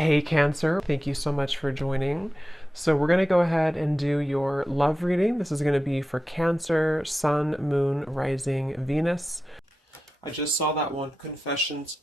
Hey Cancer, thank you so much for joining. So we're going to go ahead and do your love reading. This is going to be for Cancer, Sun, Moon, Rising, Venus. I just saw that one, confessions.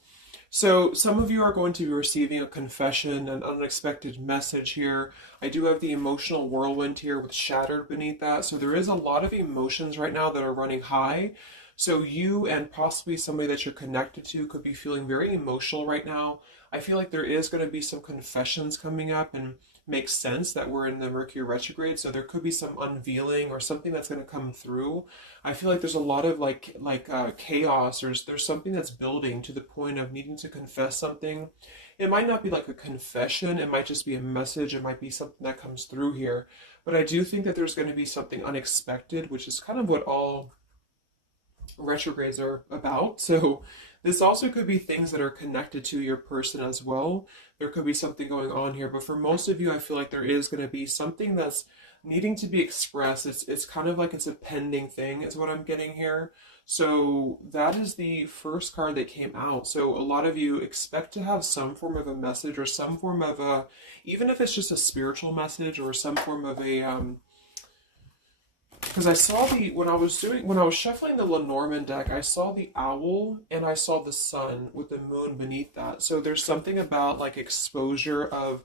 So some of you are going to be receiving a confession, an unexpected message here. I do have the emotional whirlwind here with shattered beneath that. So there is a lot of emotions right now that are running high. So you and possibly somebody that you're connected to could be feeling very emotional right now. I feel like there is going to be some confessions coming up, and makes sense that we're in the Mercury retrograde, so there could be some unveiling or something that's going to come through. I feel like there's a lot of chaos, or there's something that's building to the point of needing to confess something. It might not be like a confession, it might just be a message, it might be something that comes through here. But I do think that there's going to be something unexpected, which is kind of what all retrogrades are about. So this also could be things that are connected to your person as well. There could be something going on here, but for most of you, I feel like there is going to be something that's needing to be expressed. It's kind of like it's a pending thing is what I'm getting here. So that is the first card that came out. So a lot of you expect to have some form of a message, or some form of a, even if it's just a spiritual message, or some form of a because I saw when I was shuffling the Lenormand deck, I saw the owl and I saw the sun with the moon beneath that. So there's something about like exposure of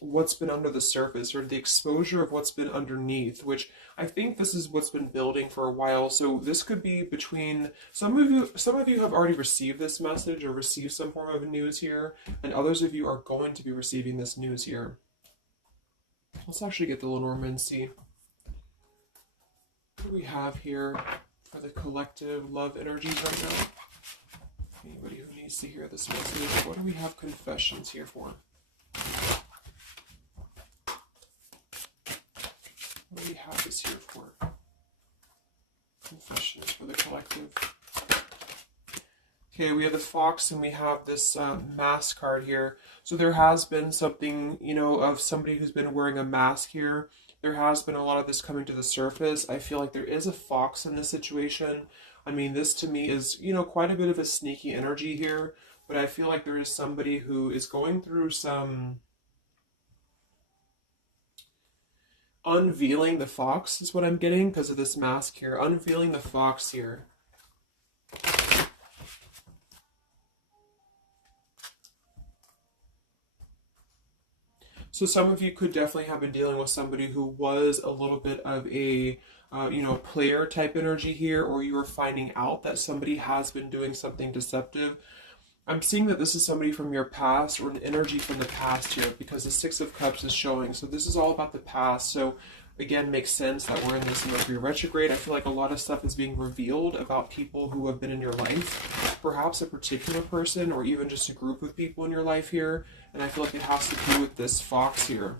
what's been under the surface, or the exposure of what's been underneath, which I think this is what's been building for a while. So this could be between some of you. Some of you have already received this message or received some form of news here, and others of you are going to be receiving this news here. Let's actually get the Lenormand and see. What do we have here for the collective love energies right now? Anybody who needs to hear this message, what do we have confessions here for? What do we have this here for? Confessions for the collective. Okay, we have the fox and we have this mask card here. So there has been something, of somebody who's been wearing a mask here. There has been a lot of this coming to the surface. I feel like there is a fox in this situation. I mean, this to me is, quite a bit of a sneaky energy here, but I feel like there is somebody who is going through some unveiling the fox is what I'm getting because of this mask here. Unveiling the fox here. So some of you could definitely have been dealing with somebody who was a little bit of a, player type energy here, or you were finding out that somebody has been doing something deceptive. I'm seeing that this is somebody from your past, or an energy from the past here, because the Six of Cups is showing. So this is all about the past. So again, makes sense that we're in this Mercury retrograde. I feel like a lot of stuff is being revealed about people who have been in your life, perhaps a particular person, or even just a group of people in your life here. And I feel like it has to do with this fox here.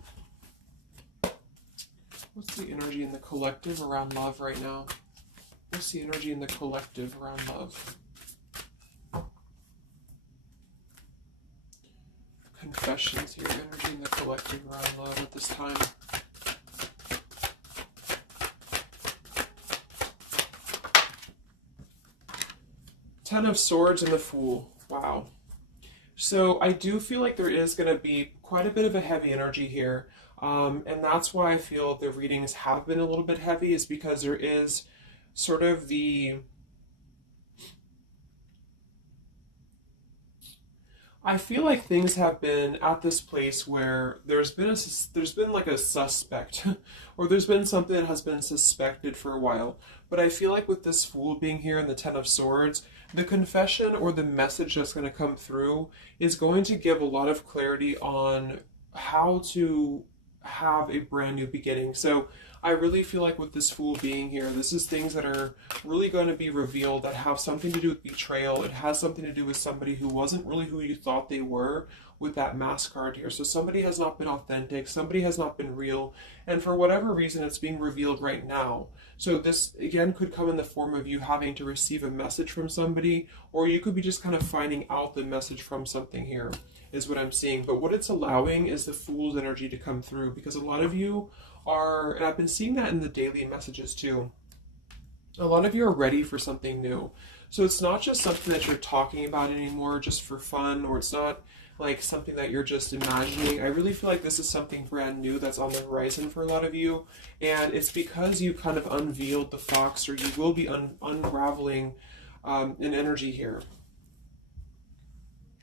What's the energy in the collective around love right now? What's the energy in the collective around love? Confessions here, energy in the collective around love at this time. Ten of Swords and the Fool. Wow. So I do feel like there is going to be quite a bit of a heavy energy here. And that's why I feel the readings have been a little bit heavy, is because there is sort of the... I feel like things have been at this place where there's been like a suspect, or there's been something that has been suspected for a while. But I feel like with this Fool being here and the Ten of Swords, the confession or the message that's going to come through is going to give a lot of clarity on how to have a brand new beginning. So I really feel like with this Fool being here, this is things that are really going to be revealed that have something to do with betrayal. It has something to do with somebody who wasn't really who you thought they were with that mask card here. So somebody has not been authentic, somebody has not been real, and for whatever reason it's being revealed right now. So this again could come in the form of you having to receive a message from somebody, or you could be just kind of finding out the message from something here, is what I'm seeing. But what it's allowing is the Fool's energy to come through, because a lot of you are, and I've been seeing that in the daily messages too, a lot of you are ready for something new. So it's not just something that you're talking about anymore just for fun, or it's not like something that you're just imagining. I really feel like this is something brand new that's on the horizon for a lot of you. And it's because you kind of unveiled the fox, or you will be unraveling an energy here.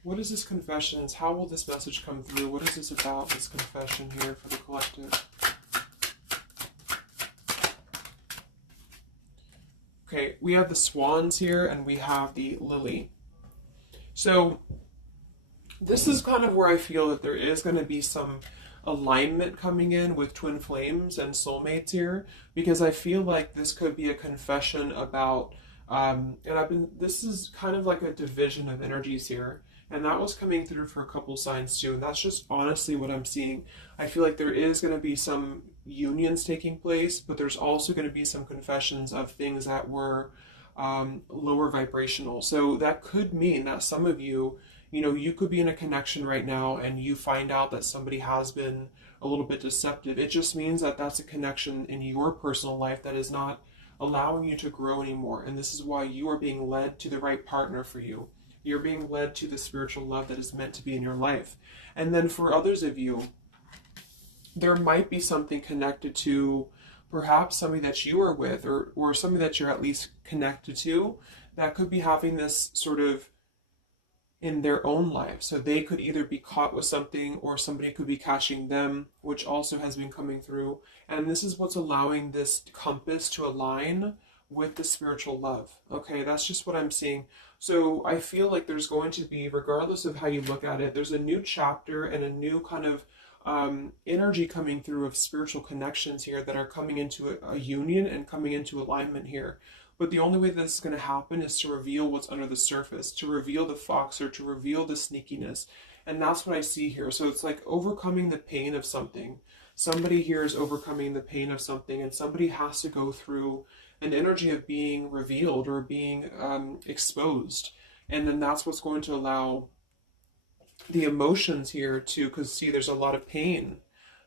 What is this confessions? How will this message come through? What is this about, this confession here for the collective? Okay, we have the swans here and we have the lily. So this is kind of where I feel that there is going to be some alignment coming in with twin flames and soulmates here, because I feel like this could be a confession about, this is kind of like a division of energies here. And that was coming through for a couple signs too. And that's just honestly what I'm seeing. I feel like there is going to be some unions taking place, but there's also going to be some confessions of things that were lower vibrational. So that could mean that some of you, you could be in a connection right now and you find out that somebody has been a little bit deceptive. It just means that that's a connection in your personal life that is not allowing you to grow anymore. And this is why you are being led to the right partner for you. You're being led to the spiritual love that is meant to be in your life. And then for others of you, there might be something connected to perhaps somebody that you are with, or somebody that you're at least connected to, that could be having this sort of in their own life. So they could either be caught with something or somebody could be catching them, which also has been coming through. And this is what's allowing this compass to align with the spiritual love. Okay, that's just what I'm seeing. So I feel like there's going to be, regardless of how you look at it, there's a new chapter and a new kind of energy coming through of spiritual connections here that are coming into a union and coming into alignment here. But the only way this is going to happen is to reveal what's under the surface, to reveal the fox, or to reveal the sneakiness. And that's what I see here. So it's like overcoming the pain of something. Somebody here is overcoming the pain of something, and somebody has to go through an energy of being revealed or being exposed. And then that's what's going to allow the emotions here to, because see, there's a lot of pain.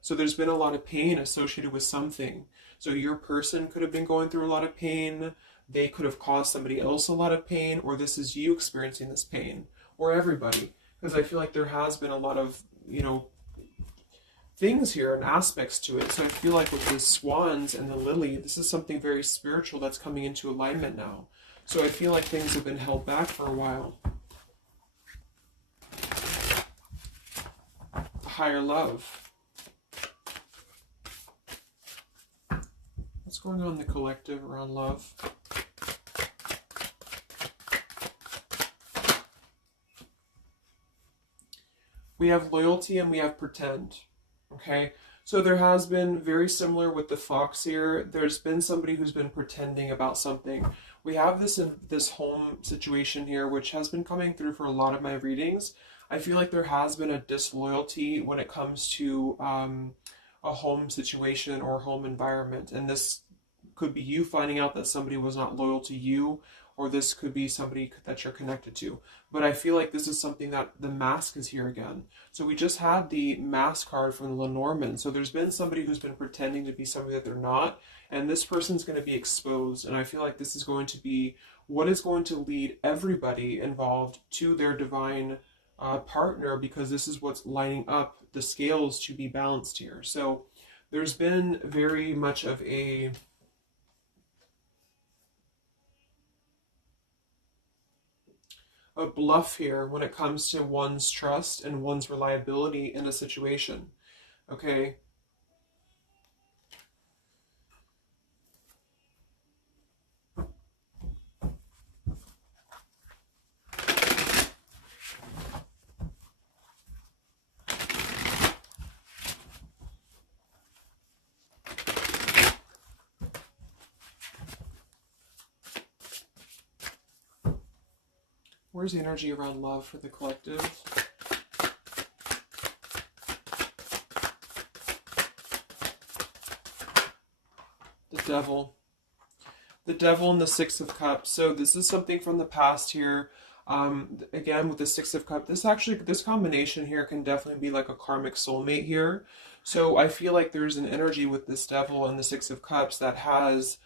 So there's been a lot of pain associated with something. So your person could have been going through a lot of pain. They could have caused somebody else a lot of pain, or this is you experiencing this pain, or everybody. Because I feel like there has been a lot of, things here and aspects to it. So I feel like with the swans and the lily, this is something very spiritual that's coming into alignment now. So I feel like things have been held back for a while. Higher love. What's going on in the collective around love? We have loyalty and we have pretend. Okay, so there has been, very similar with the fox here, there's been somebody who's been pretending about something. We have this in this home situation here, which has been coming through for a lot of my readings. I feel like there has been a disloyalty when it comes to a home situation or home environment. And this could be you finding out that somebody was not loyal to you, or this could be somebody that you're connected to. But I feel like this is something that the mask is here again. So we just had the mask card from the Lenormand. So there's been somebody who's been pretending to be somebody that they're not, and this person's going to be exposed. And I feel like this is going to be what is going to lead everybody involved to their divine partner, because this is what's lining up the scales to be balanced here. So there's been very much of a bluff here when it comes to one's trust and one's reliability in a situation. Okay. Where's the energy around love for the collective? The devil. The devil and the Six of Cups. So this is something from the past here. Again, with the Six of Cups, this combination here can definitely be like a karmic soulmate here. So I feel like there's an energy with this devil and the Six of Cups that has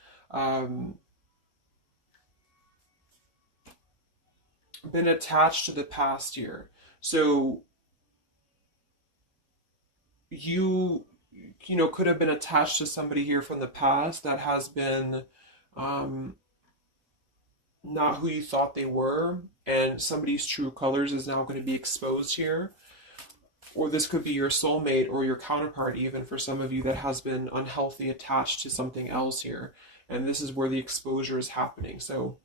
been attached to the past year. So you know, could have been attached to somebody here from the past that has been not who you thought they were, and somebody's true colors is now going to be exposed here. Or this could be your soulmate or your counterpart, even for some of you that has been unhealthy attached to something else here. And this is where the exposure is happening. So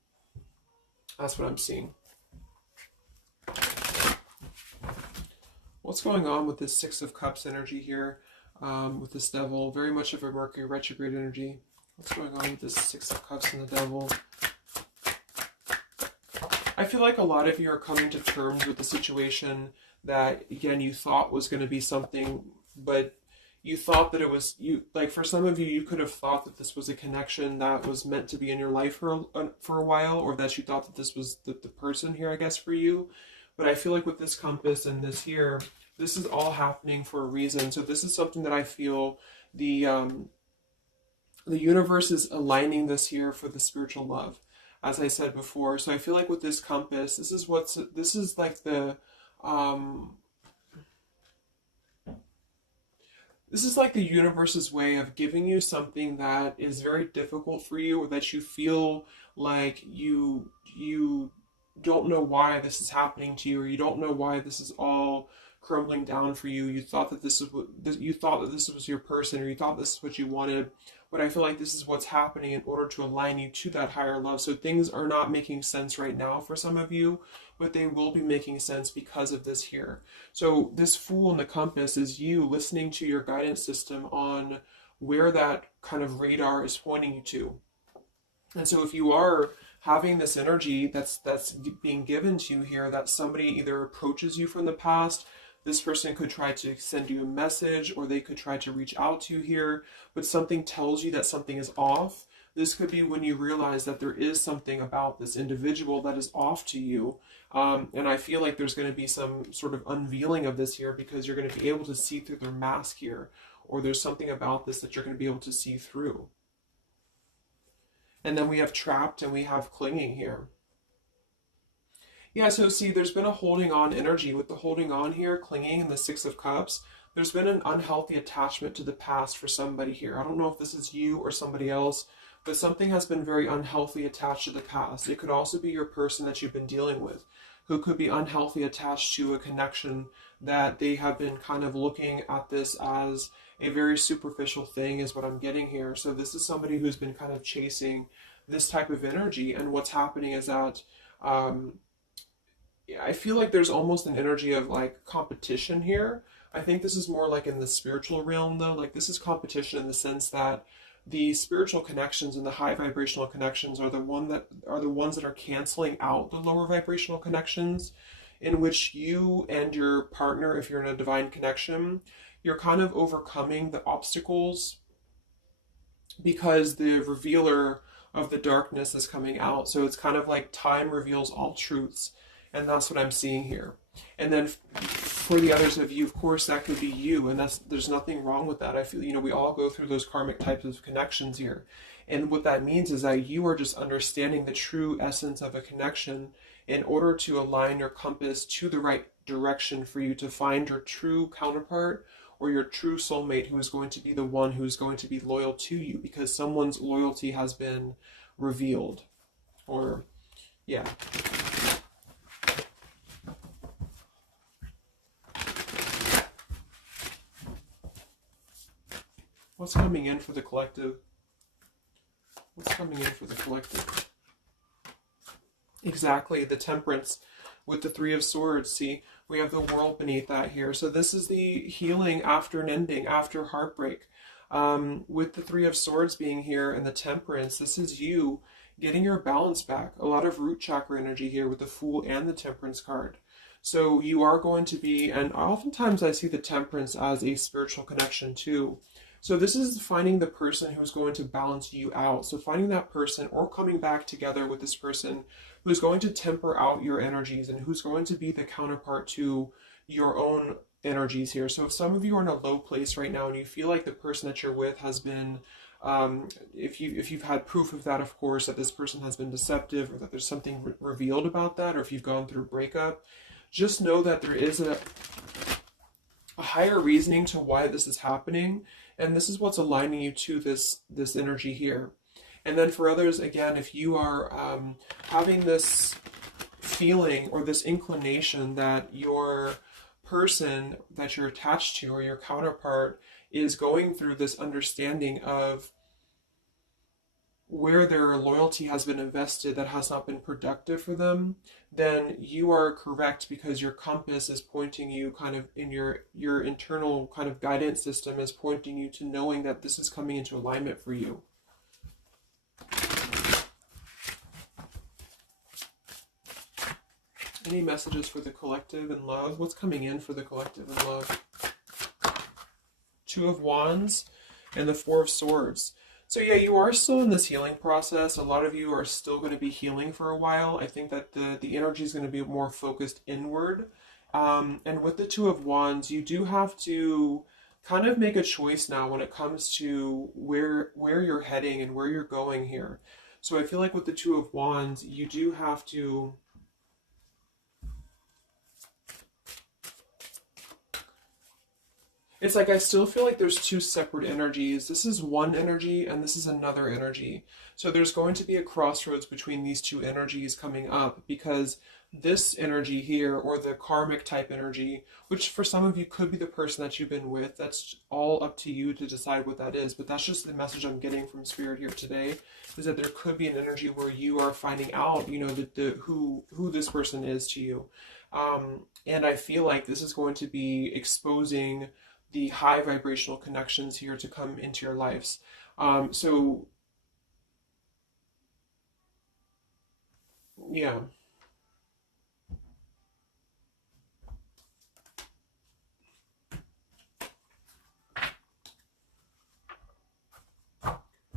that's what I'm seeing. What's going on with this Six of Cups energy here with this Devil? Very much of a Mercury retrograde energy. What's going on with this Six of Cups and the Devil? I feel like a lot of you are coming to terms with the situation that, again, you thought was going to be something, but you thought that it was, like for some of you, you could have thought that this was a connection that was meant to be in your life for a while, or that you thought that this was the person here, I guess, for you. But I feel like with this compass and this here, this is all happening for a reason. So this is something that I feel the universe is aligning this here for the spiritual love, as I said before. So I feel like with this compass, this is like the this is like the universe's way of giving you something that is very difficult for you, or that you feel like you don't know why this is happening to you, or you don't know why this is all crumbling down for you. You thought that this was your person, or you thought this is what you wanted. But I feel like this is what's happening in order to align you to that higher love. So things are not making sense right now for some of you, but they will be making sense because of this here. So this Fool in the compass is you listening to your guidance system on where that kind of radar is pointing you to. And so if you are having this energy that's being given to you here, that somebody either approaches you from the past, this person could try to send you a message, or they could try to reach out to you here, but something tells you that something is off. This could be when you realize that there is something about this individual that is off to you. And I feel like there's going to be some sort of unveiling of this here, because you're going to be able to see through their mask here, or there's something about this that you're going to be able to see through. And then we have trapped and we have clinging here. Yeah, so see, there's been a holding on energy with the holding on here, clinging, and the Six of Cups. There's been an unhealthy attachment to the past for somebody here. I don't know if this is you or somebody else, but something has been very unhealthy attached to the past. It could also be your person that you've been dealing with, who could be unhealthy attached to a connection that they have been kind of looking at this as a very superficial thing, is what I'm getting here. So this is somebody who's been kind of chasing this type of energy, and what's happening is that I feel like there's almost an energy of like competition here. I think this is more like in the spiritual realm though. Like this is competition in the sense that the spiritual connections and the high vibrational connections are the ones that are canceling out the lower vibrational connections, in which you and your partner, if you're in a divine connection, you're kind of overcoming the obstacles because the revealer of the darkness is coming out. So it's kind of like time reveals all truths. And that's what I'm seeing here. And then for the others of you, of course, that could be you. And there's nothing wrong with that. I feel, we all go through those karmic types of connections here. And what that means is that you are just understanding the true essence of a connection in order to align your compass to the right direction for you to find your true counterpart, or your true soulmate, who is going to be the one who is going to be loyal to you, because someone's loyalty has been revealed. Or, yeah. What's coming in for the collective? What's coming in for the collective? Exactly, the Temperance with the Three of Swords. See, we have the World beneath that here. So this is the healing after an ending, after heartbreak. With the Three of Swords being here and the Temperance, this is you getting your balance back. A lot of root chakra energy here with the Fool and the Temperance card. So you are going to be, and oftentimes I see the Temperance as a spiritual connection too. So this is finding the person who's going to balance you out. So finding that person, or coming back together with this person who's going to temper out your energies, and who's going to be the counterpart to your own energies here. So if some of you are in a low place right now and you feel like the person that you're with has been, if you've had proof of that, of course, that this person has been deceptive, or that there's something revealed about that, or if you've gone through a breakup, just know that there is a higher reasoning to why this is happening, and this is what's aligning you to this energy here. And then for others, again, if you are having this feeling or this inclination that your person that you're attached to or your counterpart is going through this understanding of where their loyalty has been invested that has not been productive for them, then you are correct, because your compass is pointing you kind of in your internal kind of guidance system is pointing you to knowing that this is coming into alignment for you. Any messages for the collective and love? What's coming in for the collective and love? Two of Wands and the Four of Swords. So yeah, you are still in this healing process. A lot of you are still going to be healing for a while. I think that the energy is going to be more focused inward. And with the Two of Wands, you do have to kind of make a choice now when it comes to where you're heading and where you're going here. So I feel like with the Two of Wands, you do have to it's like I still feel like there's two separate energies. This is one energy and this is another energy. So there's going to be a crossroads between these two energies coming up, because this energy here, or the karmic type energy, which for some of you could be the person that you've been with, that's all up to you to decide what that is. But that's just the message I'm getting from Spirit here today, is that there could be an energy where you are finding out, you know, who this person is to you. And I feel like this is going to be exposing the high vibrational connections here to come into your lives. So yeah.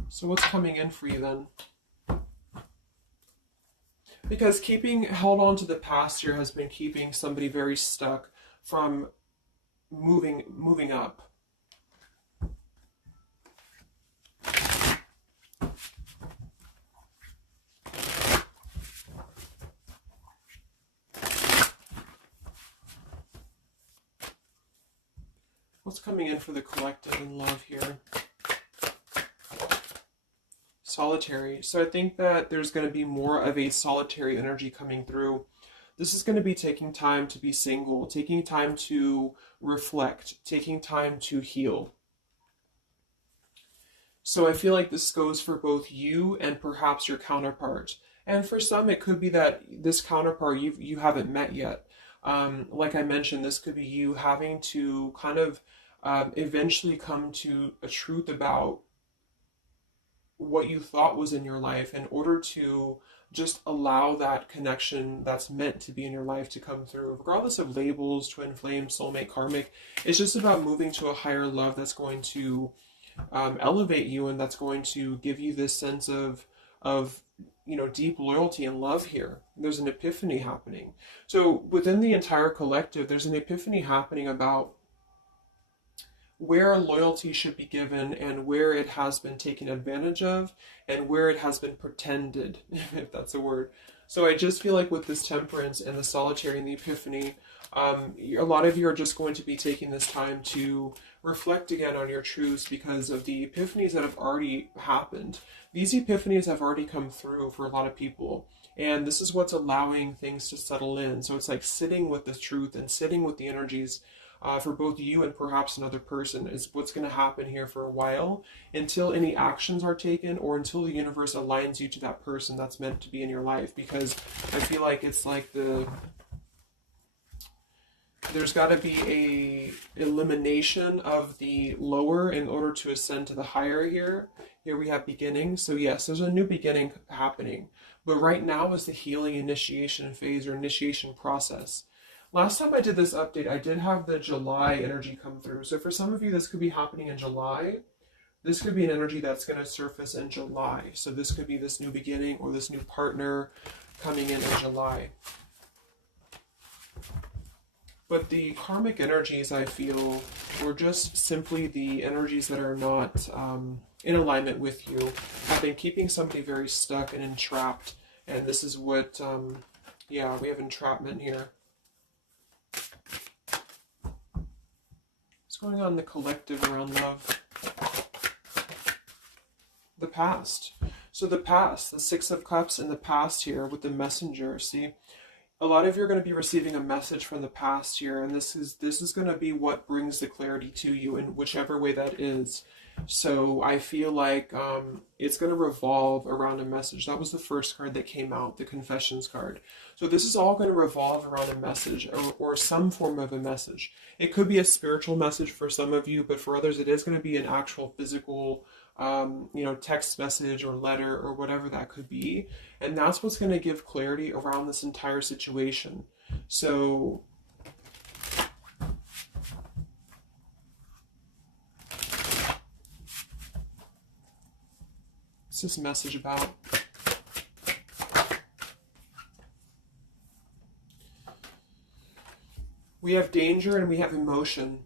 So what's coming in for you then? Because keeping held on to the past here has been keeping somebody very stuck from moving up. What's coming in for the collective in love here? Solitary. So I think that there's going to be more of a solitary energy coming through. This is going to be taking time to be single, taking time to reflect, taking time to heal. So I feel like this goes for both you and perhaps your counterpart. And for some, it could be that this counterpart you haven't met yet. Like I mentioned, this could be you having to kind of eventually come to a truth about what you thought was in your life in order to just allow that connection that's meant to be in your life to come through, regardless of labels, twin flame, soulmate, karmic. It's just about moving to a higher love that's going to elevate you, and that's going to give you this sense of you know, deep loyalty and love here. There's an epiphany happening. So within the entire collective, there's an epiphany happening about where loyalty should be given and where it has been taken advantage of and where it has been pretended, if that's a word. So I just feel like with this temperance and the solitary and the epiphany, a lot of you are just going to be taking this time to reflect again on your truths because of the epiphanies that have already happened. These epiphanies have already come through for a lot of people. And this is what's allowing things to settle in. So it's like sitting with the truth and sitting with the energies for both you and perhaps another person is what's going to happen here for a while, until any actions are taken or until the universe aligns you to that person that's meant to be in your life. Because I feel like it's like there's got to be a elimination of the lower in order to ascend to the higher here. Here we have beginning. So yes, there's a new beginning happening. But right now is the healing initiation phase or initiation process. Last time I did this update, I did have the July energy come through. So for some of you, this could be happening in July. This could be an energy that's going to surface in July. So this could be this new beginning or this new partner coming in July. But the karmic energies, I feel, were just simply the energies that are not in alignment with you, have been keeping somebody very stuck and entrapped. And this is what, yeah, we have entrapment here. What's going on in the collective around love? The past. So the past, the Six of Cups in the past here with the Messenger. See, a lot of you are going to be receiving a message from the past here, and this is going to be what brings the clarity to you in whichever way that is. So I feel like it's going to revolve around a message. That was the first card that came out, the Confessions card. So this is all going to revolve around a message or some form of a message. It could be a spiritual message for some of you, but for others it is going to be an actual physical text message or letter or whatever that could be. And that's what's going to give clarity around this entire situation. So what's this message about? We have danger and we have emotion.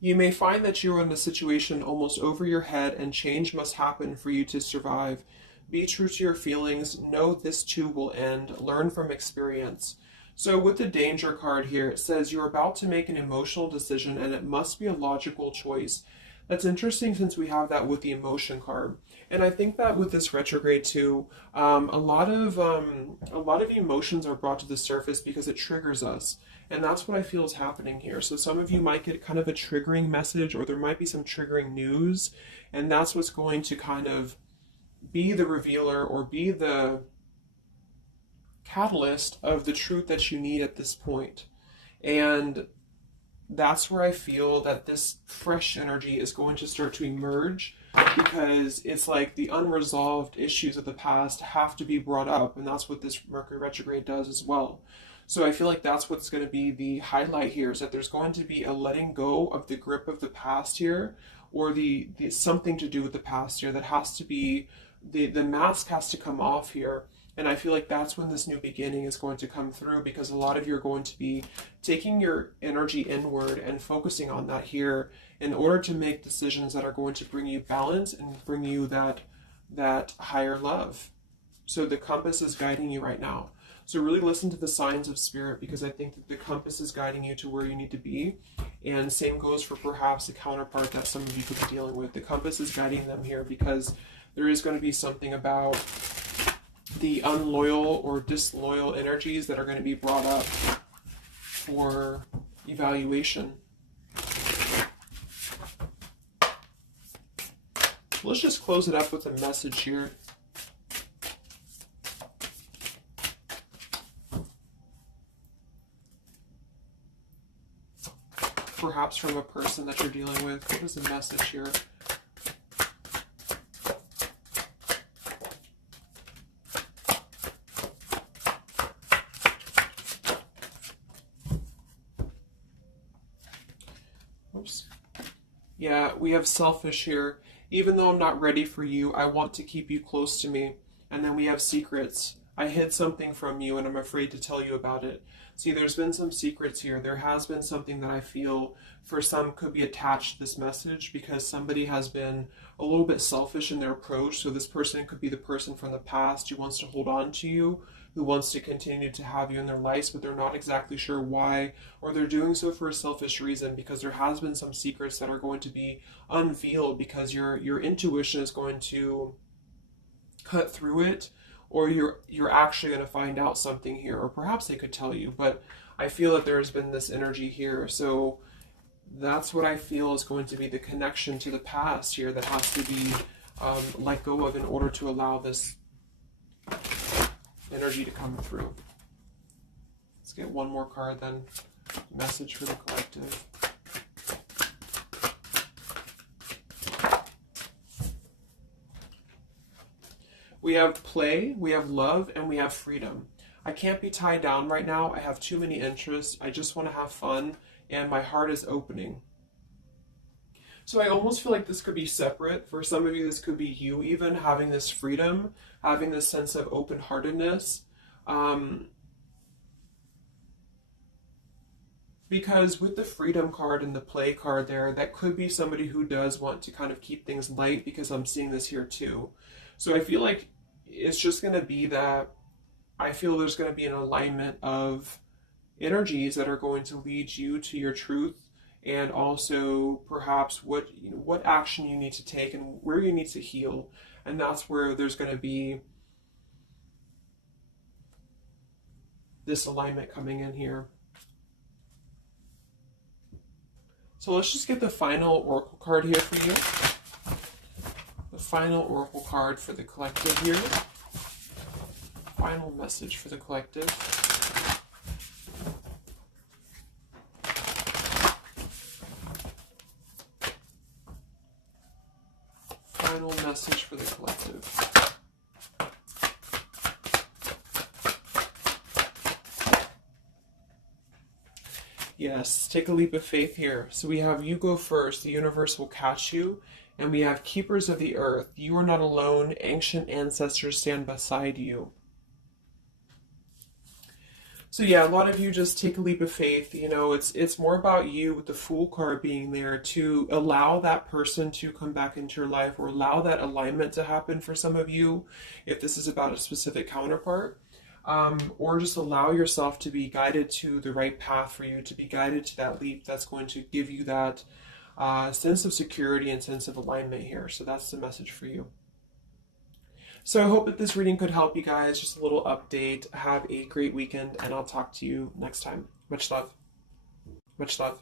You may find that you are in a situation almost over your head and change must happen for you to survive. Be true to your feelings. Know this too will end. Learn from experience. So with the danger card here, it says you're about to make an emotional decision and it must be a logical choice. That's interesting since we have that with the emotion card. And I think that with this retrograde too, a lot of emotions are brought to the surface because it triggers us. And that's what I feel is happening here. So some of you might get kind of a triggering message, or there might be some triggering news, and that's what's going to kind of be the revealer or be the catalyst of the truth that you need at this point. And that's where I feel that this fresh energy is going to start to emerge, because it's like the unresolved issues of the past have to be brought up, and that's what this Mercury retrograde does as well. So I feel like that's what's going to be the highlight here, is that there's going to be a letting go of the grip of the past here, or the something to do with the past here that has to be, the mask has to come off here. And I feel like that's when this new beginning is going to come through, because a lot of you are going to be taking your energy inward and focusing on that here in order to make decisions that are going to bring you balance and bring you that higher love. So the compass is guiding you right now. So really listen to the signs of spirit, because I think that the compass is guiding you to where you need to be. And same goes for perhaps a counterpart that some of you could be dealing with. The compass is guiding them here because there is going to be something about the unloyal or disloyal energies that are going to be brought up for evaluation. Let's just close it up with a message here. Perhaps from a person that you're dealing with. What is the message here? Oops. Yeah, we have selfish here. Even though I'm not ready for you, I want to keep you close to me. And then we have secrets. I hid something from you and I'm afraid to tell you about it. See, there's been some secrets here. There has been something that I feel for some could be attached to this message, because somebody has been a little bit selfish in their approach. So this person could be the person from the past who wants to hold on to you, who wants to continue to have you in their lives, but they're not exactly sure why, or they're doing so for a selfish reason, because there has been some secrets that are going to be unveiled, because your intuition is going to cut through it, or you're actually going to find out something here, or perhaps they could tell you, but I feel that there's been this energy here. So that's what I feel is going to be the connection to the past here that has to be let go of in order to allow this energy to come through. Let's get one more card then. Message for the collective. We have play, we have love, and we have freedom. I can't be tied down right now. I have too many interests. I just want to have fun, and my heart is opening. So I almost feel like this could be separate. For some of you, this could be you even having this freedom, having this sense of open-heartedness. Because with the freedom card and the play card there, that could be somebody who does want to kind of keep things light, because I'm seeing this here too. So I feel like it's just going to be that I feel there's going to be an alignment of energies that are going to lead you to your truth, and also perhaps what action you need to take and where you need to heal. And that's where there's going to be this alignment coming in here. So let's just get the final oracle card here for you. The final oracle card for the collective here. Final message for the collective. Final message for the collective. Yes, take a leap of faith here. So we have you go first, the universe will catch you. And we have keepers of the earth. You are not alone. Ancient ancestors stand beside you. So yeah, a lot of you just take a leap of faith. You know, it's more about you with the Fool card being there to allow that person to come back into your life, or allow that alignment to happen for some of you, if this is about a specific counterpart. Or just allow yourself to be guided to the right path for you, to be guided to that leap that's going to give you that sense of security and sense of alignment here. So that's the message for you. So I hope that this reading could help you guys. Just a little update. Have a great weekend, and I'll talk to you next time. Much love. Much love.